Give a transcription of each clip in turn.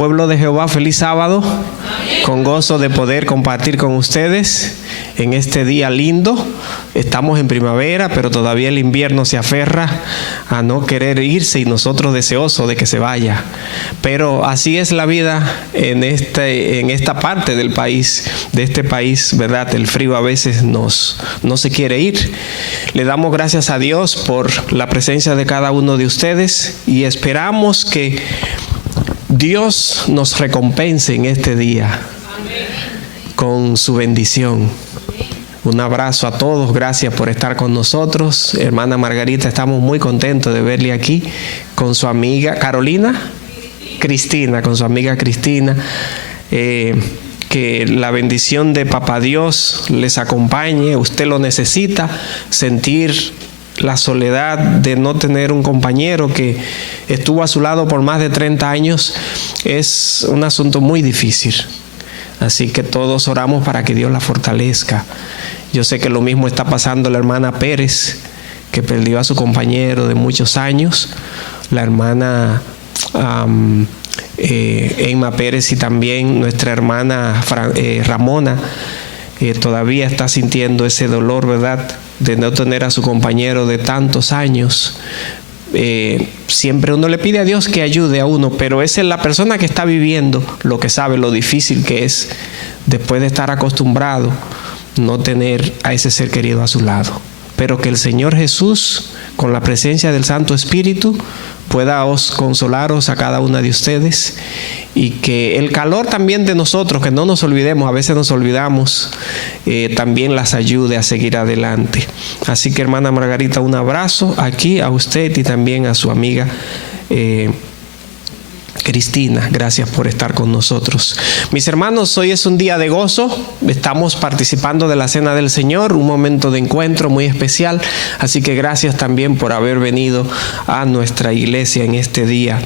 Pueblo de Jehová, feliz sábado. Con gozo de poder compartir con ustedes en este día lindo. Estamos en primavera, pero todavía el invierno se aferra a no querer irse y nosotros deseosos de que se vaya. Pero así es la vida en esta parte del país, de este país, ¿verdad? El frío a veces no se quiere ir. Le damos gracias a Dios por la presencia de cada uno de ustedes y esperamos que Dios nos recompense en este día con su bendición. Un abrazo a todos, gracias por estar con nosotros. Hermana Margarita, estamos muy contentos de verle aquí con su amiga Cristina, con su amiga Cristina. Que la bendición de Papá Dios les acompañe. Usted lo necesita, sentir la soledad de no tener un compañero que estuvo a su lado por más de 30 años es un asunto muy difícil. Así que todos oramos para que Dios la fortalezca. Yo sé que lo mismo está pasando la hermana Pérez, que perdió a su compañero de muchos años, la hermana Emma Pérez y también nuestra hermana Ramona todavía está sintiendo ese dolor, ¿verdad?, de no tener a su compañero de tantos años. Siempre uno le pide a Dios que ayude a uno, pero esa es la persona que está viviendo lo que sabe lo difícil que es después de estar acostumbrado no tener a ese ser querido a su lado. Pero que el Señor Jesús, con la presencia del Santo Espíritu, pueda consolaros a cada una de ustedes, y que el calor también de nosotros, que no nos olvidemos, a veces nos olvidamos, también las ayude a seguir adelante. Así que, hermana Margarita, un abrazo aquí a usted y también a su amiga Cristina, gracias por estar con nosotros. Mis hermanos, hoy es un día de gozo. Estamos participando de la Cena del Señor, un momento de encuentro muy especial. Así que gracias también por haber venido a nuestra iglesia en este día.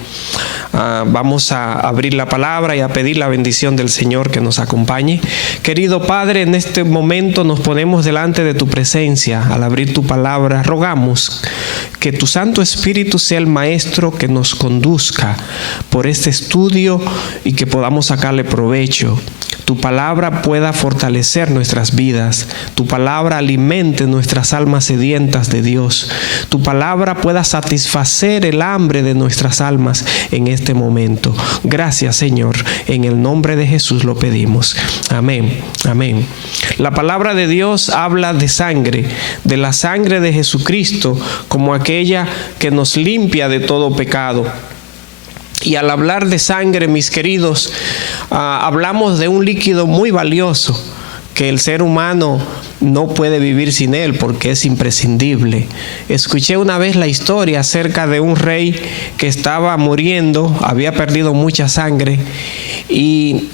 Vamos a abrir la palabra y a pedir la bendición del Señor que nos acompañe. Querido Padre, en este momento nos ponemos delante de tu presencia. Al abrir tu palabra, rogamos que tu Santo Espíritu sea el maestro que nos conduzca por este estudio y que podamos sacarle provecho. Tu palabra pueda fortalecer nuestras vidas. Tu palabra alimente nuestras almas sedientas de Dios. Tu palabra pueda satisfacer el hambre de nuestras almas en este momento. Gracias, Señor. En el nombre de Jesús lo pedimos. Amén. Amén. La palabra de Dios habla de sangre, de la sangre de Jesucristo, como aquella que nos limpia de todo pecado. Y al hablar de sangre, mis queridos, hablamos de un líquido muy valioso que el ser humano no puede vivir sin él porque es imprescindible. Escuché una vez la historia acerca de un rey que estaba muriendo, había perdido mucha sangre y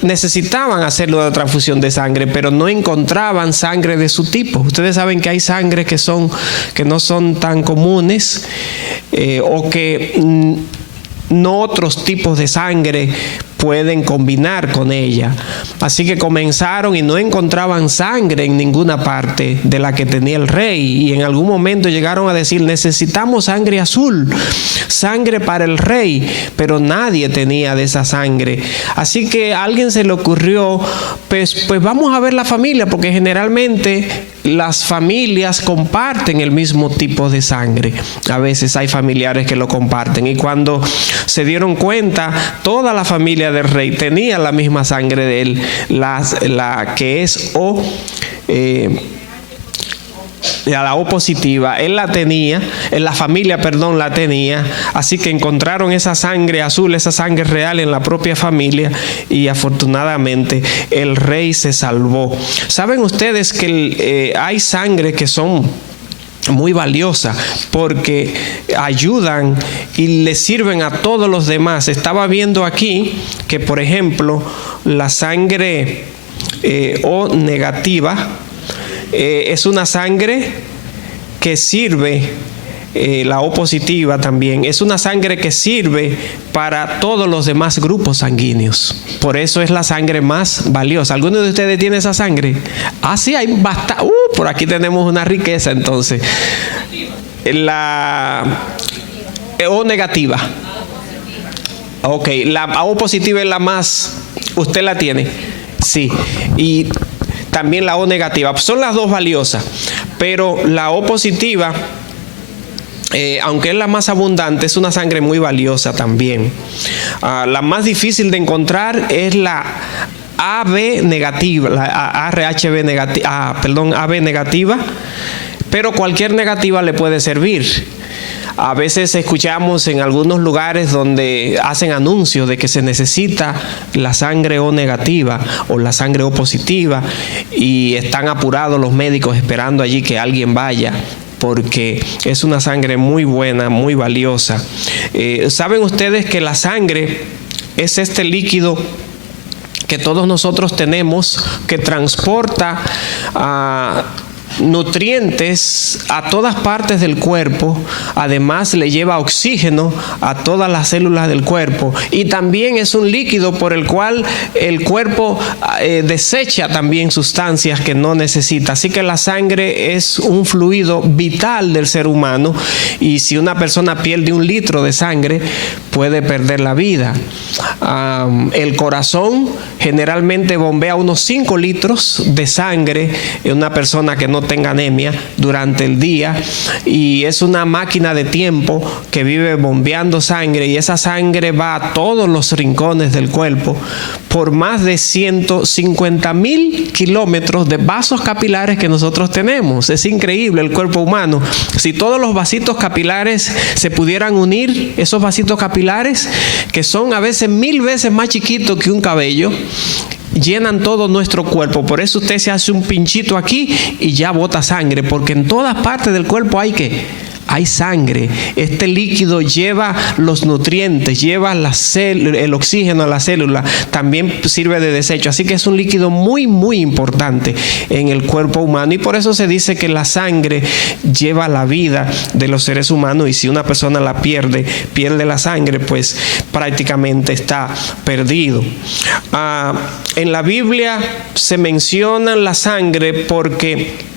necesitaban hacerle una transfusión de sangre, pero no encontraban sangre de su tipo. Ustedes saben que hay sangre que no son tan comunes o que no otros tipos de sangre pueden combinar con ella. Así que comenzaron y no encontraban sangre en ninguna parte de la que tenía el rey, y en algún momento llegaron a decir: necesitamos sangre azul, sangre para el rey, pero nadie tenía de esa sangre. Así que a alguien se le ocurrió, pues vamos a ver la familia, porque generalmente las familias comparten el mismo tipo de sangre. A veces hay familiares que lo comparten, y cuando se dieron cuenta, toda la familia del rey tenía la misma sangre de él, la que es la O positiva. Él la tenía, la familia, la tenía. Así que encontraron esa sangre azul, esa sangre real en la propia familia, y afortunadamente el rey se salvó. ¿Saben ustedes que hay sangre que son muy valiosa porque ayudan y le sirven a todos los demás? Estaba viendo aquí que, por ejemplo, la sangre O negativa es una sangre que sirve, la O positiva también, es una sangre que sirve para todos los demás grupos sanguíneos. Por eso es la sangre más valiosa. ¿Alguno de ustedes tiene esa sangre? Ah, sí, hay bastante. Por aquí tenemos una riqueza entonces. La O negativa. Ok, la O positiva es la más, ¿usted la tiene? Sí, y también la O negativa. Son las dos valiosas, pero la O positiva, aunque es la más abundante, es una sangre muy valiosa también. La más difícil de encontrar es la AB negativa, la RHB negativa, AB negativa, pero cualquier negativa le puede servir. A veces escuchamos en algunos lugares donde hacen anuncios de que se necesita la sangre O negativa o la sangre O positiva, y están apurados los médicos esperando allí que alguien vaya, porque es una sangre muy buena, muy valiosa. ¿Saben ustedes que la sangre es este líquido que todos nosotros tenemos, que transporta nutrientes a todas partes del cuerpo? Además le lleva oxígeno a todas las células del cuerpo, y también es un líquido por el cual el cuerpo desecha también sustancias que no necesita. Así que la sangre es un fluido vital del ser humano, y si una persona pierde 1 litro de sangre puede perder la vida. El corazón generalmente bombea unos 5 litros de sangre en una persona que no tenga anemia durante el día, y es una máquina de tiempo que vive bombeando sangre, y esa sangre va a todos los rincones del cuerpo por más de 150,000 kilómetros de vasos capilares que nosotros tenemos. Es increíble el cuerpo humano. Si todos los vasitos capilares se pudieran unir, esos vasitos capilares, que son a veces 1000 veces más chiquitos que un cabello, llenan todo nuestro cuerpo. Por eso usted se hace un pinchito aquí y ya bota sangre, porque en todas partes del cuerpo hay sangre. Este líquido lleva los nutrientes, lleva el oxígeno a la célula, también sirve de desecho. Así que es un líquido muy, muy importante en el cuerpo humano, y por eso se dice que la sangre lleva la vida de los seres humanos, y si una persona la pierde la sangre, pues prácticamente está perdido. En la Biblia se menciona la sangre porque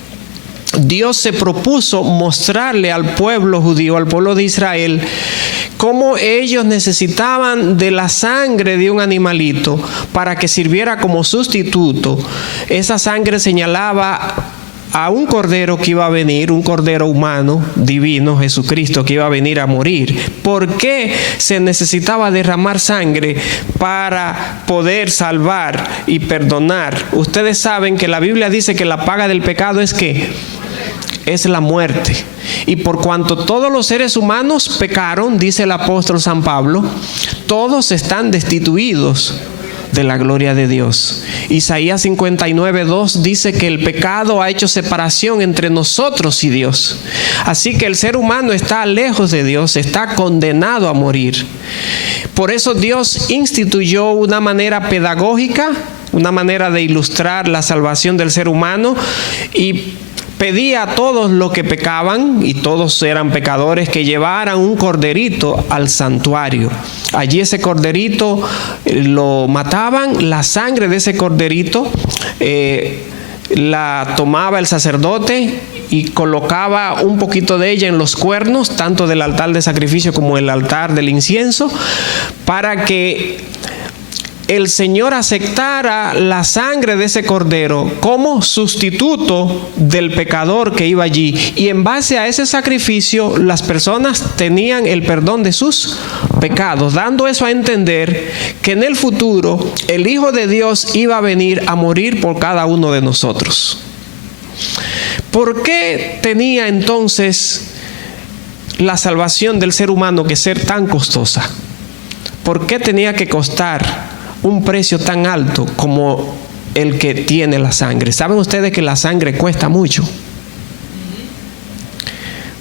Dios se propuso mostrarle al pueblo judío, al pueblo de Israel, cómo ellos necesitaban de la sangre de un animalito para que sirviera como sustituto. Esa sangre señalaba a un cordero que iba a venir, un cordero humano, divino, Jesucristo, que iba a venir a morir. ¿Por qué se necesitaba derramar sangre? Para poder salvar y perdonar. Ustedes saben que la Biblia dice que la paga del pecado es ¿qué? Es la muerte. Y por cuanto todos los seres humanos pecaron, dice el apóstol San Pablo, todos están destituidos de la gloria de Dios. Isaías 59:2 dice que el pecado ha hecho separación entre nosotros y Dios. Así que el ser humano está lejos de Dios, está condenado a morir. Por eso Dios instituyó una manera pedagógica, una manera de ilustrar la salvación del ser humano, y pedía a todos los que pecaban, y todos eran pecadores, que llevaran un corderito al santuario. Allí ese corderito lo mataban, la sangre de ese corderito la tomaba el sacerdote y colocaba un poquito de ella en los cuernos, tanto del altar de sacrificio como el altar del incienso, para que el Señor aceptara la sangre de ese cordero como sustituto del pecador que iba allí. Y en base a ese sacrificio, las personas tenían el perdón de sus pecados, dando eso a entender que en el futuro el Hijo de Dios iba a venir a morir por cada uno de nosotros. ¿Por qué tenía entonces la salvación del ser humano que ser tan costosa? ¿Por qué tenía que costar un precio tan alto como el que tiene la sangre? ¿Saben ustedes que la sangre cuesta mucho?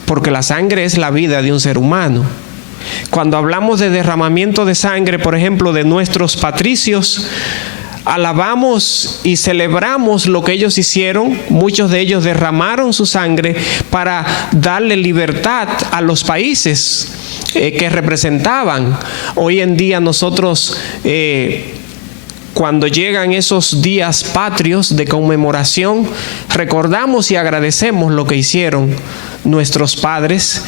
Porque la sangre es la vida de un ser humano. Cuando hablamos de derramamiento de sangre, por ejemplo, de nuestros patricios, alabamos y celebramos lo que ellos hicieron. Muchos de ellos derramaron su sangre para darle libertad a los países que representaban. Hoy en día nosotros, cuando llegan esos días patrios de conmemoración, recordamos y agradecemos lo que hicieron nuestros padres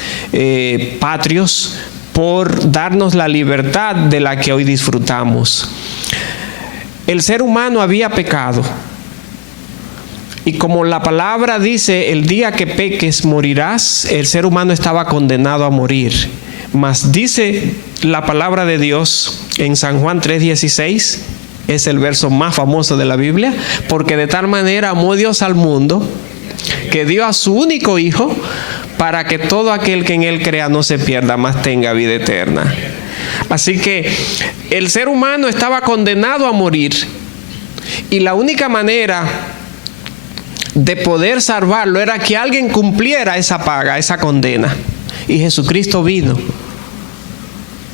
patrios por darnos la libertad de la que hoy disfrutamos. El ser humano había pecado. Y como la palabra dice, el día que peques morirás, el ser humano estaba condenado a morir. Mas dice la palabra de Dios en San Juan 3:16, es el verso más famoso de la Biblia, porque de tal manera amó Dios al mundo, que dio a su único Hijo, para que todo aquel que en Él crea no se pierda, mas tenga vida eterna. Así que el ser humano estaba condenado a morir, y la única manera de poder salvarlo era que alguien cumpliera esa paga, esa condena. Y Jesucristo vino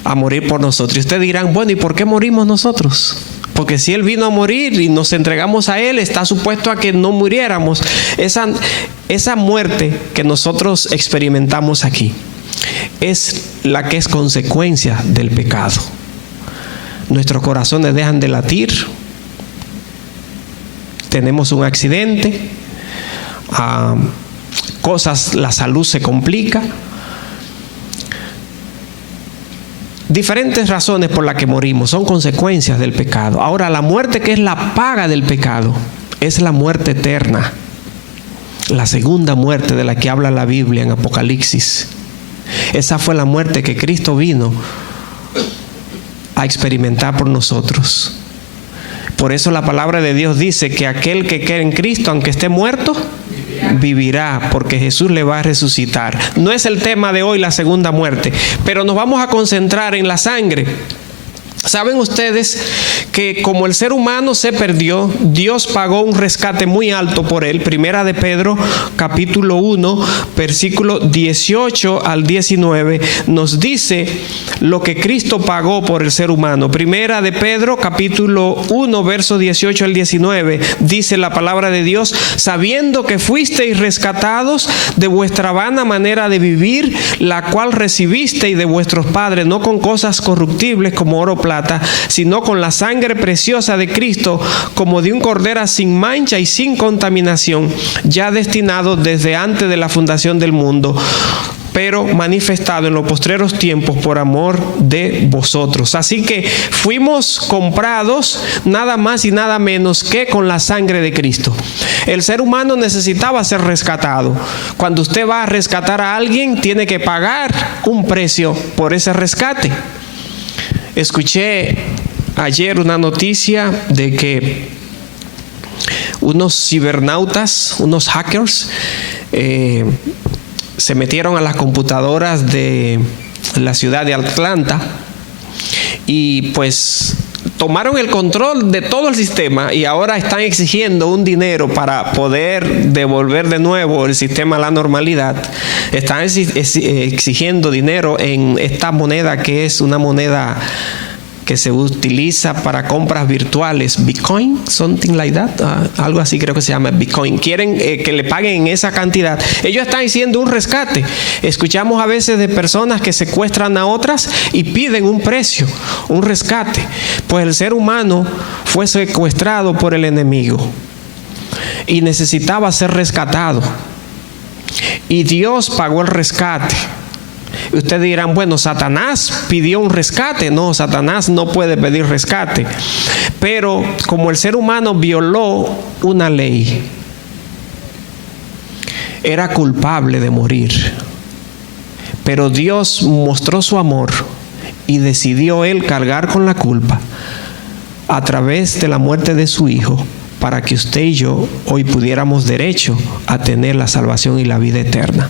a morir por nosotros. Y ustedes dirán, bueno, ¿y por qué morimos nosotros? Porque si Él vino a morir y nos entregamos a Él, está supuesto a que no muriéramos. Esa muerte que nosotros experimentamos aquí es la que es consecuencia del pecado. Nuestros corazones dejan de latir, tenemos un accidente, la salud se complica. Diferentes razones por las que morimos son consecuencias del pecado. Ahora, la muerte, que es la paga del pecado, es la muerte eterna, la segunda muerte de la que habla la Biblia en Apocalipsis. Esa fue la muerte que Cristo vino a experimentar por nosotros. Por eso la palabra de Dios dice que aquel que cree en Cristo, aunque esté muerto, vivirá, porque Jesús le va a resucitar. No es el tema de hoy la segunda muerte, pero nos vamos a concentrar en la sangre. ¿Saben ustedes que como el ser humano se perdió, Dios pagó un rescate muy alto por él? Primera de Pedro, capítulo 1, versículo 18 al 19, nos dice lo que Cristo pagó por el ser humano. Primera de Pedro, capítulo 1, verso 18 al 19, dice la palabra de Dios: sabiendo que fuisteis rescatados de vuestra vana manera de vivir, la cual recibisteis de vuestros padres, no con cosas corruptibles como oro o plata, sino con la sangre preciosa de Cristo, como de un cordero sin mancha y sin contaminación, ya destinado desde antes de la fundación del mundo, pero manifestado en los postreros tiempos por amor de vosotros. Así que fuimos comprados nada más y nada menos que con la sangre de Cristo. El ser humano necesitaba ser rescatado. Cuando usted va a rescatar a alguien, tiene que pagar un precio por ese rescate. Escuché ayer una noticia de que unos cibernautas, unos hackers, se metieron a las computadoras de la ciudad de Atlanta y pues tomaron el control de todo el sistema y ahora están exigiendo un dinero para poder devolver de nuevo el sistema a la normalidad. Están exigiendo dinero en esta moneda que es una moneda que se utiliza para compras virtuales, Bitcoin, something like that, algo así creo que se llama Bitcoin. Quieren que le paguen esa cantidad. Ellos están haciendo un rescate. Escuchamos a veces de personas que secuestran a otras y piden un precio, un rescate. Pues el ser humano fue secuestrado por el enemigo y necesitaba ser rescatado. Y Dios pagó el rescate. Ustedes dirán, bueno, Satanás pidió un rescate. No, Satanás no puede pedir rescate. Pero como el ser humano violó una ley, era culpable de morir. Pero Dios mostró su amor y decidió Él cargar con la culpa a través de la muerte de su Hijo, para que usted y yo hoy pudiéramos derecho a tener la salvación y la vida eterna.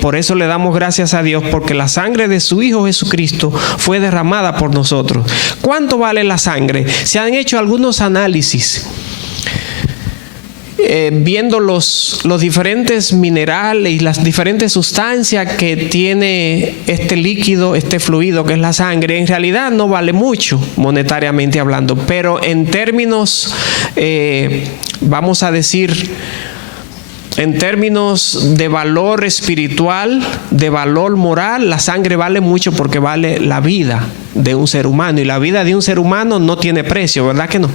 Por eso le damos gracias a Dios, porque la sangre de su Hijo Jesucristo fue derramada por nosotros. ¿Cuánto vale la sangre? Se han hecho algunos análisis viendo los diferentes minerales y las diferentes sustancias que tiene este líquido, este fluido que es la sangre. En realidad no vale mucho monetariamente hablando, pero en términos, vamos a decir, en términos de valor espiritual, de valor moral, la sangre vale mucho porque vale la vida de un ser humano. Y la vida de un ser humano no tiene precio, ¿verdad que no?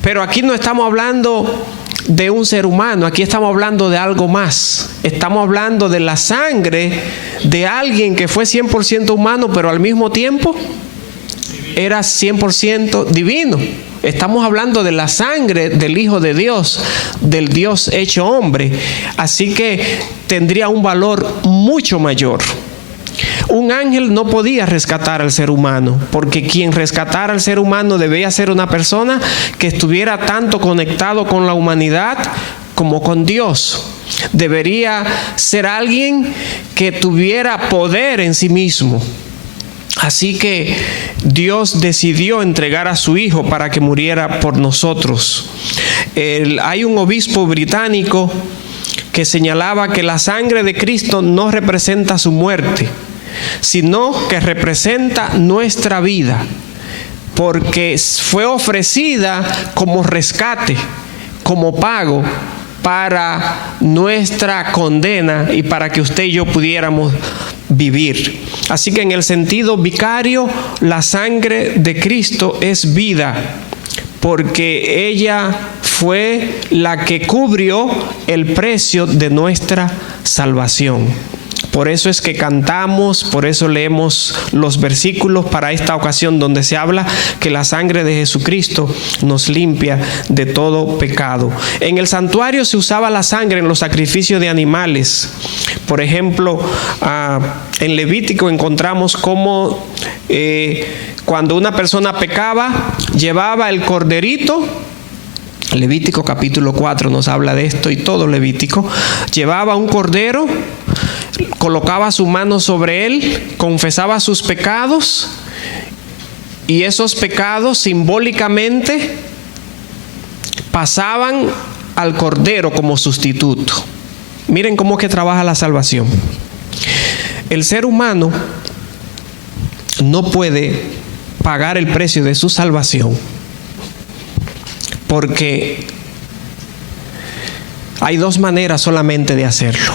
Pero aquí no estamos hablando de un ser humano. Aquí estamos hablando de algo más. Estamos hablando de la sangre de alguien que fue 100% humano, pero al mismo tiempo era 100% divino. Estamos hablando de la sangre del Hijo de Dios, del Dios hecho hombre. Así que tendría un valor mucho mayor. Un ángel no podía rescatar al ser humano, porque quien rescatara al ser humano debía ser una persona que estuviera tanto conectado con la humanidad como con Dios. Debería ser alguien que tuviera poder en sí mismo. Así que Dios decidió entregar a su Hijo para que muriera por nosotros. Hay un obispo británico que señalaba que la sangre de Cristo no representa su muerte, sino que representa nuestra vida, porque fue ofrecida como rescate, como pago para nuestra condena y para que usted y yo pudiéramos vivir. Así que en el sentido vicario, la sangre de Cristo es vida, porque ella fue la que cubrió el precio de nuestra salvación. Por eso es que cantamos, por eso leemos los versículos para esta ocasión donde se habla que la sangre de Jesucristo nos limpia de todo pecado. En el santuario se usaba la sangre en los sacrificios de animales. Por ejemplo, en Levítico encontramos cómo cuando una persona pecaba, llevaba el corderito. Levítico capítulo 4 nos habla de esto, y todo Levítico. Llevaba un cordero, colocaba su mano sobre él, confesaba sus pecados, y esos pecados simbólicamente pasaban al cordero como sustituto. Miren cómo que trabaja la salvación. El ser humano no puede pagar el precio de su salvación, porque hay dos maneras solamente de hacerlo.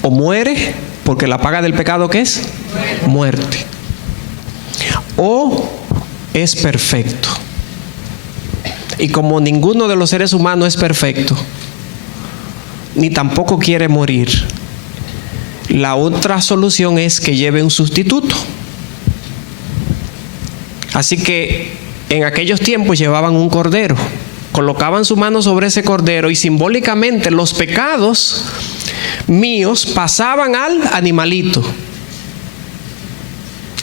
O muere, porque la paga del pecado, ¿qué es? Muerte. O es perfecto. Y como ninguno de los seres humanos es perfecto, ni tampoco quiere morir, la otra solución es que lleve un sustituto. Así que en aquellos tiempos llevaban un cordero, colocaban su mano sobre ese cordero, y simbólicamente los pecados míos pasaban al animalito,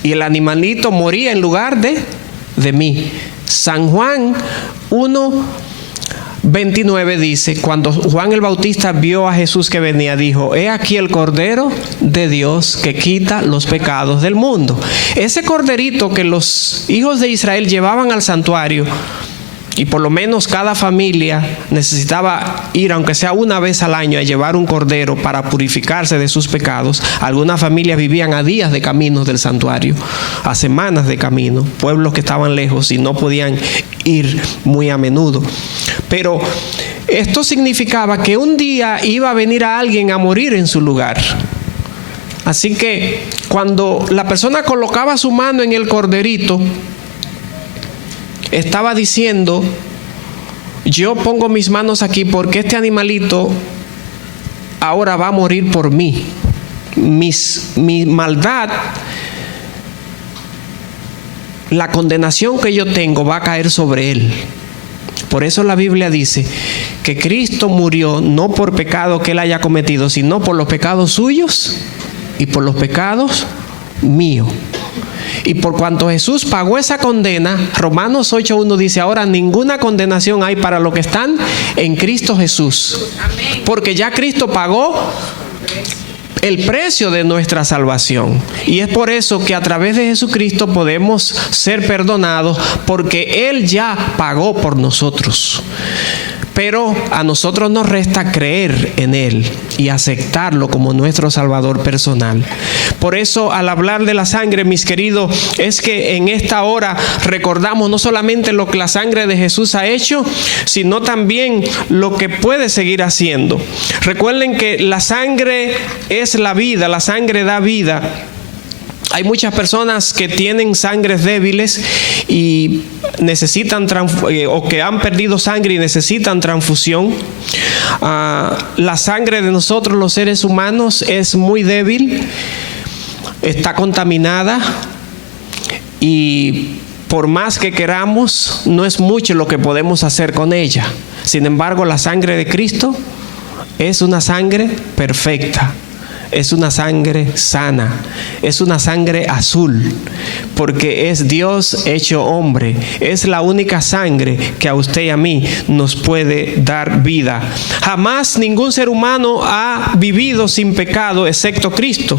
y el animalito moría en lugar de mí. San Juan 1:29 dice: cuando Juan el Bautista vio a Jesús que venía, dijo: he aquí el Cordero de Dios que quita los pecados del mundo. Ese corderito que los hijos de Israel llevaban al santuario, y por lo menos cada familia necesitaba ir, aunque sea una vez al año, a llevar un cordero para purificarse de sus pecados. Algunas familias vivían a días de camino del santuario, a semanas de camino, pueblos que estaban lejos y no podían ir muy a menudo. Pero esto significaba que un día iba a venir a alguien a morir en su lugar. Así que cuando la persona colocaba su mano en el corderito, estaba diciendo: yo pongo mis manos aquí porque este animalito ahora va a morir por mí. Mi maldad, la condenación que yo tengo, va a caer sobre él. Por eso la Biblia dice que Cristo murió no por pecado que él haya cometido, sino por los pecados suyos y por los pecados míos. Y por cuanto Jesús pagó esa condena, Romanos 8:1 dice: ahora ninguna condenación hay para los que están en Cristo Jesús. Porque ya Cristo pagó el precio de nuestra salvación. Y es por eso que a través de Jesucristo podemos ser perdonados, porque Él ya pagó por nosotros. Pero a nosotros nos resta creer en Él y aceptarlo como nuestro Salvador personal. Por eso, al hablar de la sangre, mis queridos, es que en esta hora recordamos no solamente lo que la sangre de Jesús ha hecho, sino también lo que puede seguir haciendo. Recuerden que la sangre es la vida, la sangre da vida. Hay muchas personas que tienen sangres débiles y necesitan o que han perdido sangre y necesitan transfusión. La sangre de nosotros los seres humanos es muy débil, está contaminada y por más que queramos, no es mucho lo que podemos hacer con ella. Sin embargo, la sangre de Cristo es una sangre perfecta. Es una sangre sana, es una sangre azul, porque es Dios hecho hombre. Es la única sangre que a usted y a mí nos puede dar vida. Jamás ningún ser humano ha vivido sin pecado excepto Cristo.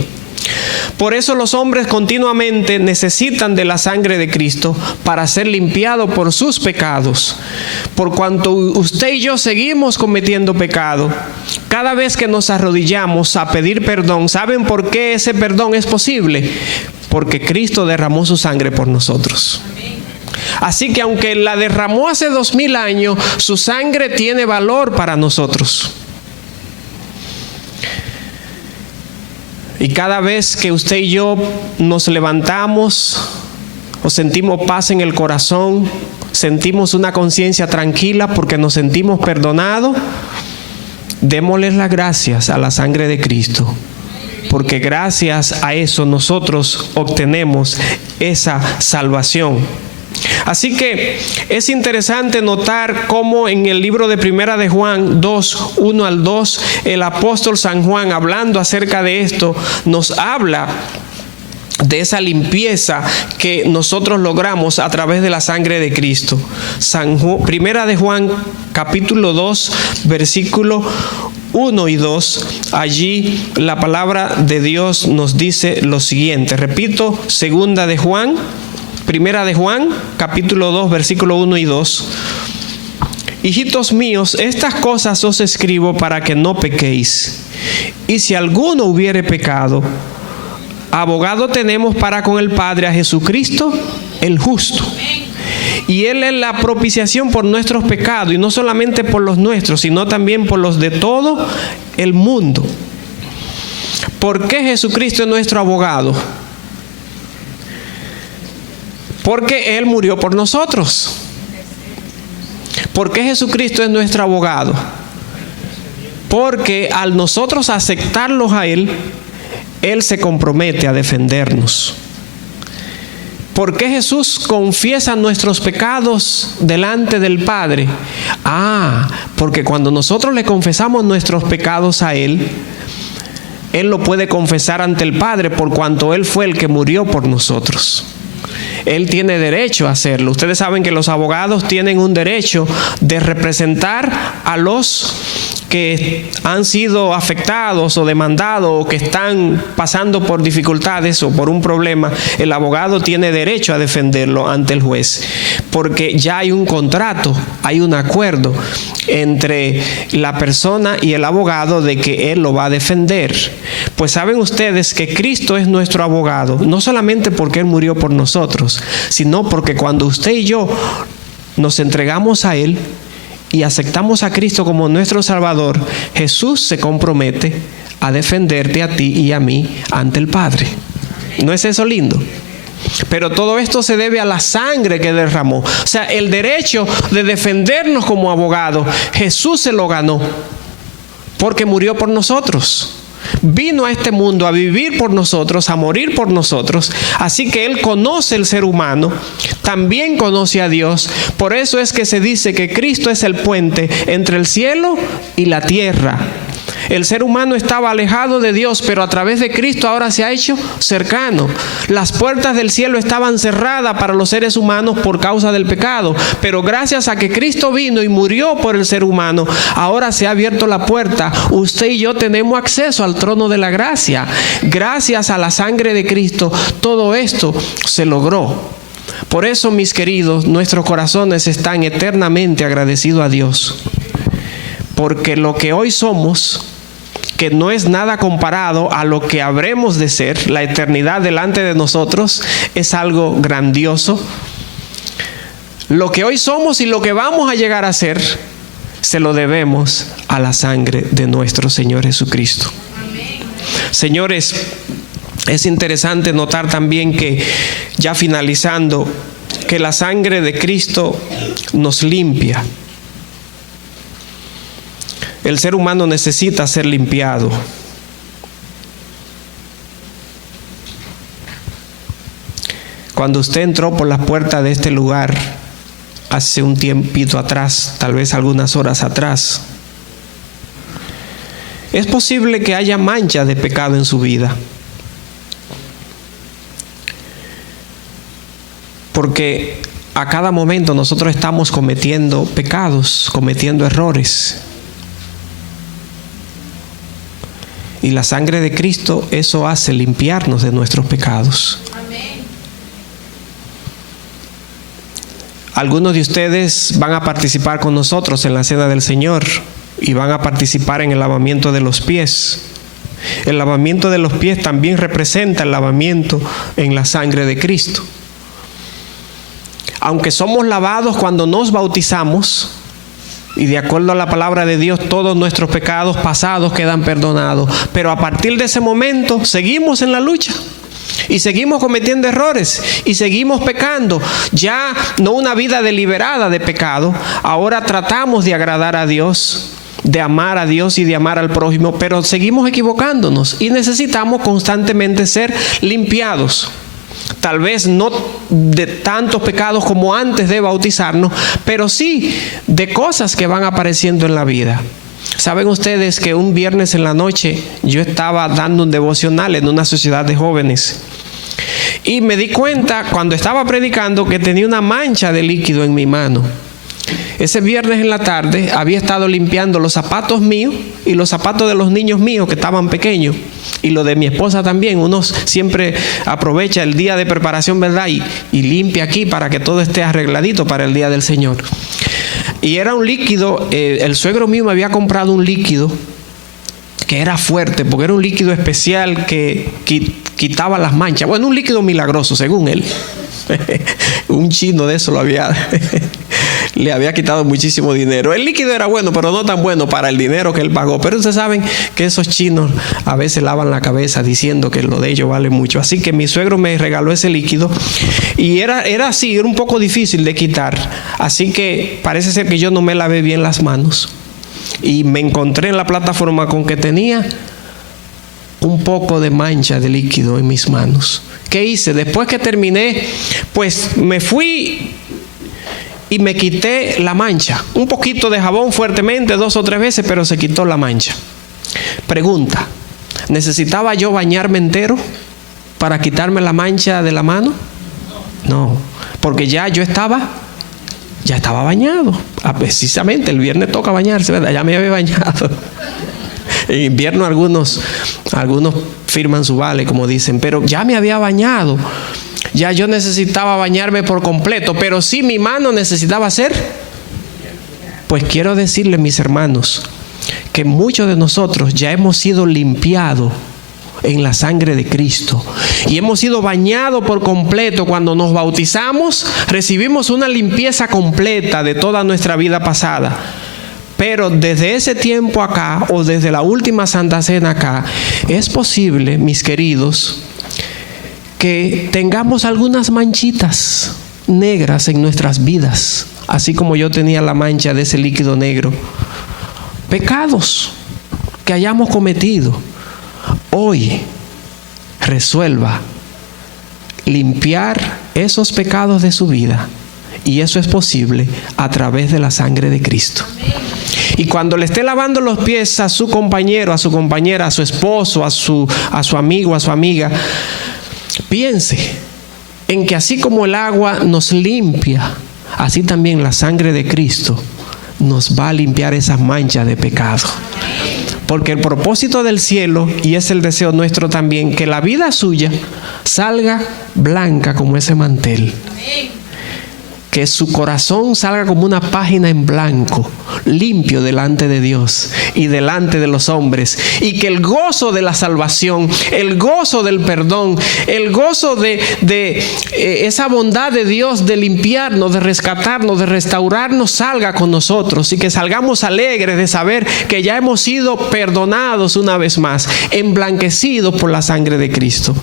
Por eso los hombres continuamente necesitan de la sangre de Cristo para ser limpiados por sus pecados. Por cuanto usted y yo seguimos cometiendo pecado, cada vez que nos arrodillamos a pedir perdón, ¿saben por qué ese perdón es posible? Porque Cristo derramó su sangre por nosotros. Así que aunque la derramó hace 2000 años, su sangre tiene valor para nosotros. Y cada vez que usted y yo nos levantamos o sentimos paz en el corazón, sentimos una conciencia tranquila porque nos sentimos perdonados, démosle las gracias a la sangre de Cristo. Porque gracias a eso nosotros obtenemos esa salvación. Así que es interesante notar cómo en el libro de Primera de Juan 2, 1 al 2, el apóstol San Juan, hablando acerca de esto, nos habla de esa limpieza que nosotros logramos a través de la sangre de Cristo. Primera de Juan, capítulo 2, versículo 1 y 2, allí la palabra de Dios nos dice lo siguiente. Repito, Primera de Juan, capítulo 2, versículo 1 y 2. Hijitos míos, estas cosas os escribo para que no pequéis. Y si alguno hubiere pecado, abogado tenemos para con el Padre a Jesucristo, el justo. Y Él es la propiciación por nuestros pecados, y no solamente por los nuestros, sino también por los de todo el mundo. ¿Por qué Jesucristo es nuestro abogado? Porque Él murió por nosotros. ¿Por qué Jesucristo es nuestro abogado? Porque al nosotros aceptarlos a Él, Él se compromete a defendernos. ¿Por qué Jesús confiesa nuestros pecados delante del Padre? Porque cuando nosotros le confesamos nuestros pecados a Él, Él lo puede confesar ante el Padre por cuanto Él fue el que murió por nosotros. Él tiene derecho a hacerlo. Ustedes saben que los abogados tienen un derecho de representar a los que han sido afectados o demandados o que están pasando por dificultades o por un problema. El abogado tiene derecho a defenderlo ante el juez, porque ya hay un contrato, hay un acuerdo entre la persona y el abogado de que él lo va a defender. Pues saben ustedes que Cristo es nuestro abogado, no solamente porque Él murió por nosotros, sino porque cuando usted y yo nos entregamos a Él y aceptamos a Cristo como nuestro Salvador, Jesús se compromete a defenderte a ti y a mí ante el Padre. ¿No es eso lindo? Pero todo esto se debe a la sangre que derramó. O sea, el derecho de defendernos como abogado, Jesús se lo ganó porque murió por nosotros. Vino a este mundo a vivir por nosotros, a morir por nosotros. Así que Él conoce el ser humano, también conoce a Dios. Por eso es que se dice que Cristo es el puente entre el cielo y la tierra. El ser humano estaba alejado de Dios, pero a través de Cristo ahora se ha hecho cercano. Las puertas del cielo estaban cerradas para los seres humanos por causa del pecado, pero gracias a que Cristo vino y murió por el ser humano, ahora se ha abierto la puerta. Usted y yo tenemos acceso al trono de la gracia. Gracias a la sangre de Cristo, todo esto se logró. Por eso, mis queridos, nuestros corazones están eternamente agradecidos a Dios, porque lo que hoy somos, que no es nada comparado a lo que habremos de ser, la eternidad delante de nosotros, es algo grandioso. Lo que hoy somos y lo que vamos a llegar a ser, se lo debemos a la sangre de nuestro Señor Jesucristo. Amén. Señores, Es interesante notar también que, ya finalizando, que la sangre de Cristo nos limpia. El ser humano necesita ser limpiado. Cuando usted entró por las puertas de este lugar hace un tiempito atrás, tal vez algunas horas atrás, es posible que haya mancha de pecado en su vida. Porque a cada momento nosotros estamos cometiendo pecados, cometiendo errores. Y la sangre de Cristo, eso hace limpiarnos de nuestros pecados. Amén. Algunos de ustedes van a participar con nosotros en la Cena del Señor y van a participar en el lavamiento de los pies. El lavamiento de los pies también representa el lavamiento en la sangre de Cristo. Aunque somos lavados cuando nos bautizamos, y de acuerdo a la palabra de Dios, todos nuestros pecados pasados quedan perdonados, pero a partir de ese momento seguimos en la lucha y seguimos cometiendo errores y seguimos pecando. Ya no una vida deliberada de pecado, ahora tratamos de agradar a Dios, de amar a Dios y de amar al prójimo, pero seguimos equivocándonos y necesitamos constantemente ser limpiados. Tal vez no de tantos pecados como antes de bautizarnos, pero sí de cosas que van apareciendo en la vida. Saben ustedes que un viernes en la noche yo estaba dando un devocional en una sociedad de jóvenes y me di cuenta cuando estaba predicando que tenía una mancha de líquido en mi mano. Ese viernes en la tarde había estado limpiando los zapatos míos y los zapatos de los niños míos que estaban pequeños, y lo de mi esposa también. Uno siempre aprovecha el día de preparación, ¿verdad? Y limpia aquí para que todo esté arregladito para el día del Señor. Y era un líquido, el suegro mío me había comprado un líquido que era fuerte, porque era un líquido especial que quitaba las manchas. Bueno, un líquido milagroso, según él. Un chino de eso le había quitado muchísimo dinero. El líquido era bueno, pero no tan bueno para el dinero que él pagó. Pero ustedes saben que esos chinos a veces lavan la cabeza diciendo que lo de ellos vale mucho. Así que mi suegro me regaló ese líquido y era así, era un poco difícil de quitar. Así que parece ser que yo no me lavé bien las manos y me encontré en la plataforma con que tenía un poco de mancha de líquido en mis manos. ¿Qué hice? Después que terminé, pues me fui y me quité la mancha. Un poquito de jabón fuertemente, 2 o 3 veces, pero se quitó la mancha. Pregunta: ¿necesitaba yo bañarme entero para quitarme la mancha de la mano? No, porque ya yo estaba bañado. Precisamente el viernes toca bañarse, ¿verdad? Ya me había bañado. En invierno algunos firman su vale, como dicen, pero ya me había bañado. Ya yo necesitaba bañarme por completo, pero sí mi mano necesitaba ser. Pues quiero decirles, mis hermanos, que muchos de nosotros ya hemos sido limpiados en la sangre de Cristo y hemos sido bañados por completo. Cuando nos bautizamos, recibimos una limpieza completa de toda nuestra vida pasada. Pero desde ese tiempo acá, o desde la última Santa Cena acá, es posible, mis queridos, que tengamos algunas manchitas negras en nuestras vidas, así como yo tenía la mancha de ese líquido negro. Pecados que hayamos cometido. Hoy resuelva limpiar esos pecados de su vida, y eso es posible a través de la sangre de Cristo. Y cuando le esté lavando los pies a su compañero, a su compañera, a su esposo, a su amigo, a su amiga, piense en que así como el agua nos limpia, así también la sangre de Cristo nos va a limpiar esas manchas de pecado. Porque el propósito del cielo, y es el deseo nuestro también, que la vida suya salga blanca como ese mantel. que su corazón salga como una página en blanco, limpio delante de Dios y delante de los hombres, y que el gozo de la salvación, el gozo del perdón, el gozo de esa bondad de Dios de limpiarnos, de rescatarnos, de restaurarnos, salga con nosotros, y que salgamos alegres de saber que ya hemos sido perdonados una vez más, emblanquecidos por la sangre de Cristo.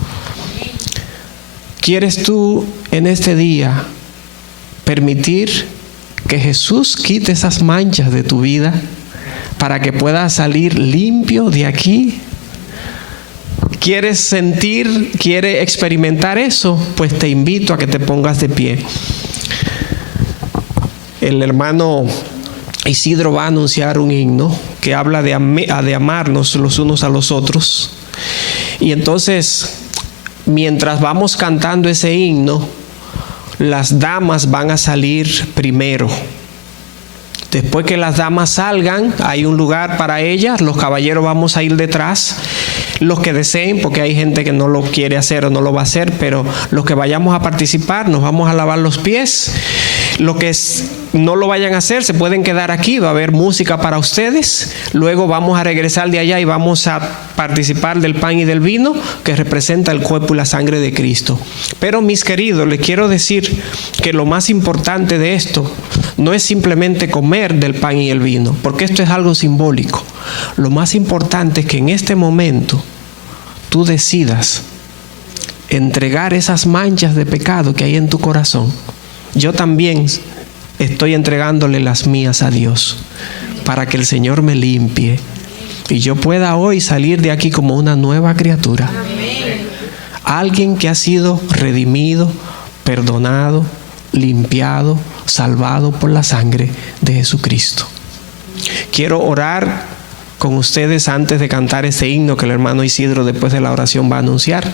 ¿Quieres tú en este día permitir que Jesús quite esas manchas de tu vida para que puedas salir limpio de aquí? ¿Quieres sentir, quieres experimentar eso? Pues te invito a que te pongas de pie. El hermano Isidro va a anunciar un himno que habla de amarnos los unos a los otros. Y entonces, mientras vamos cantando ese himno, las damas van a salir primero. Después que las damas salgan, hay un lugar para ellas. Los caballeros vamos a ir detrás. Los que deseen, porque hay gente que no lo quiere hacer o no lo va a hacer, pero los que vayamos a participar, nos vamos a lavar los pies. Los que no lo vayan a hacer, se pueden quedar aquí, va a haber música para ustedes. Luego vamos a regresar de allá y vamos a participar del pan y del vino, que representa el cuerpo y la sangre de Cristo. Pero mis queridos, les quiero decir que lo más importante de esto no es simplemente comer del pan y el vino, porque esto es algo simbólico. Lo más importante es que en este momento tú decidas entregar esas manchas de pecado que hay en tu corazón. Yo también estoy entregándole las mías a Dios para que el Señor me limpie y yo pueda hoy salir de aquí como una nueva criatura. Amén. Alguien que ha sido redimido, perdonado, limpiado, salvado por la sangre de Jesucristo. Quiero orar con ustedes antes de cantar ese himno que el hermano Isidro después de la oración va a anunciar.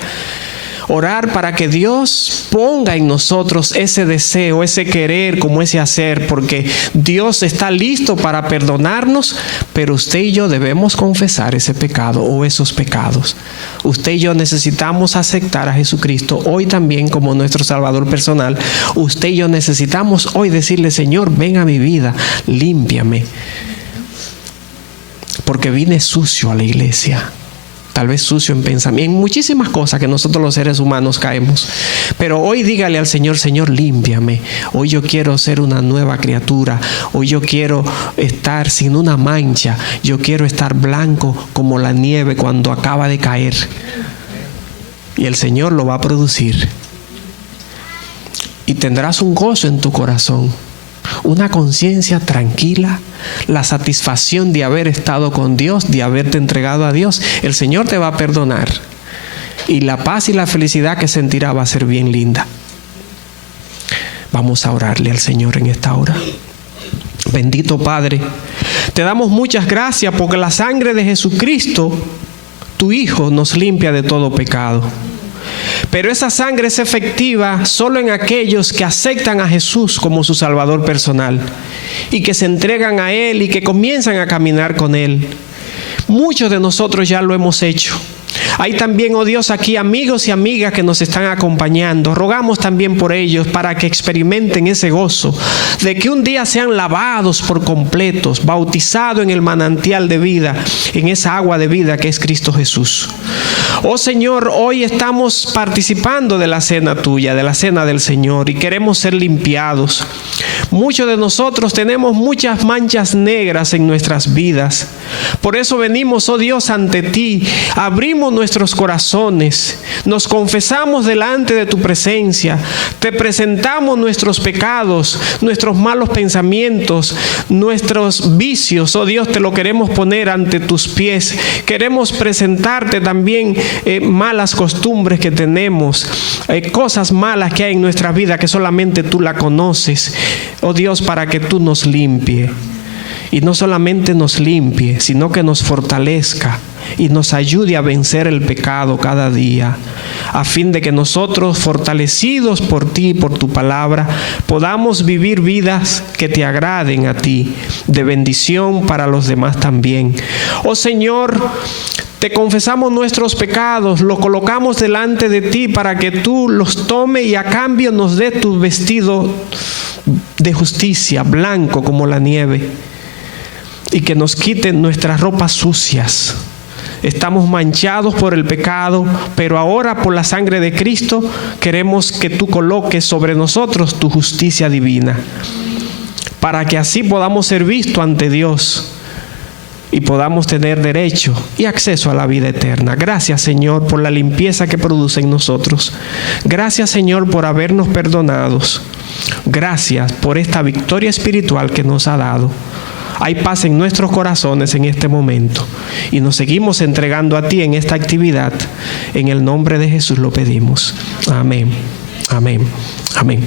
Orar para que Dios ponga en nosotros ese deseo, ese querer, como ese hacer, porque Dios está listo para perdonarnos, pero usted y yo debemos confesar ese pecado o esos pecados. Usted y yo necesitamos aceptar a Jesucristo hoy también como nuestro Salvador personal. Usted y yo necesitamos hoy decirle: Señor, ven a mi vida, límpiame, porque vine sucio a la iglesia. Tal vez sucio en pensamiento, en muchísimas cosas que nosotros los seres humanos caemos. Pero hoy dígale al Señor: Señor, límpiame. Hoy yo quiero ser una nueva criatura. Hoy yo quiero estar sin una mancha. Yo quiero estar blanco como la nieve cuando acaba de caer. Y el Señor lo va a producir. Y tendrás un gozo en tu corazón, una conciencia tranquila, la satisfacción de haber estado con Dios, de haberte entregado a Dios. El Señor te va a perdonar y la paz y la felicidad que sentirá va a ser bien linda. Vamos a orarle al Señor en esta hora. Bendito Padre, te damos muchas gracias porque la sangre de Jesucristo, tu Hijo, nos limpia de todo pecado. Pero esa sangre es efectiva solo en aquellos que aceptan a Jesús como su Salvador personal y que se entregan a Él y que comienzan a caminar con Él. Muchos de nosotros ya lo hemos hecho. Hay también, oh Dios, aquí amigos y amigas que nos están acompañando. Rogamos también por ellos para que experimenten ese gozo de que un día sean lavados por completos, bautizados en el manantial de vida, en esa agua de vida que es Cristo Jesús. Oh Señor, hoy estamos participando de la cena tuya, de la cena del Señor, y queremos ser limpiados. Muchos de nosotros tenemos muchas manchas negras en nuestras vidas. Por eso venimos, oh Dios, ante ti. Abrimos nuestros corazones, nos confesamos delante de tu presencia, te presentamos nuestros pecados, nuestros malos pensamientos, nuestros vicios. Oh Dios, te lo queremos poner ante tus pies. Queremos presentarte también malas costumbres que tenemos, cosas malas que hay en nuestra vida que solamente tú la conoces. Oh Dios, para que tú nos limpie. Y no solamente nos limpie, sino que nos fortalezca y nos ayude a vencer el pecado cada día, a fin de que nosotros, fortalecidos por ti y por tu palabra, podamos vivir vidas que te agraden a ti, de bendición para los demás también. Oh Señor, te confesamos nuestros pecados, los colocamos delante de ti para que tú los tomes y a cambio nos des tu vestido de justicia, blanco como la nieve, y que nos quiten nuestras ropas sucias. Estamos manchados por el pecado, pero ahora por la sangre de Cristo queremos que tú coloques sobre nosotros tu justicia divina, para que así podamos ser vistos ante Dios y podamos tener derecho y acceso a la vida eterna. Gracias, Señor, por la limpieza que produce en nosotros. Gracias, Señor, por habernos perdonado. Gracias por esta victoria espiritual que nos ha dado. Hay paz en nuestros corazones en este momento y nos seguimos entregando a ti en esta actividad. En el nombre de Jesús lo pedimos. Amén. Amén. Amén.